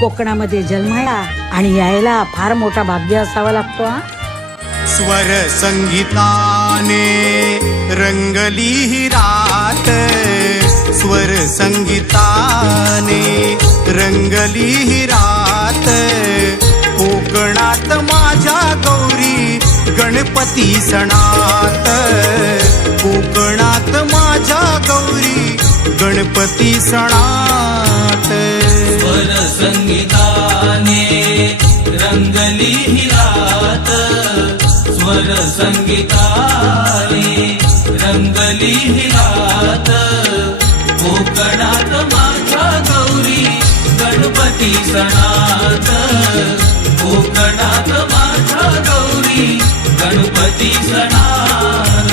कोकणामध्ये जन्माला आणि यायला फार मोठा भाग्य असावा लागतो हा. स्वर संगीताने रंगली ही रात, स्वर संगीताने रंगली ही रात. कोकणात माझ्या गौरी गणपती सणात, कोकणात माझ्या गौरी गणपती सणात. स्वर संगीताने रंगली ही रात, स्वर संगीताने रंगली ही रात. कोकणात माझ्या गौरी गणपती सणात, कोकणात माझ्या गौरी गणपती सणात.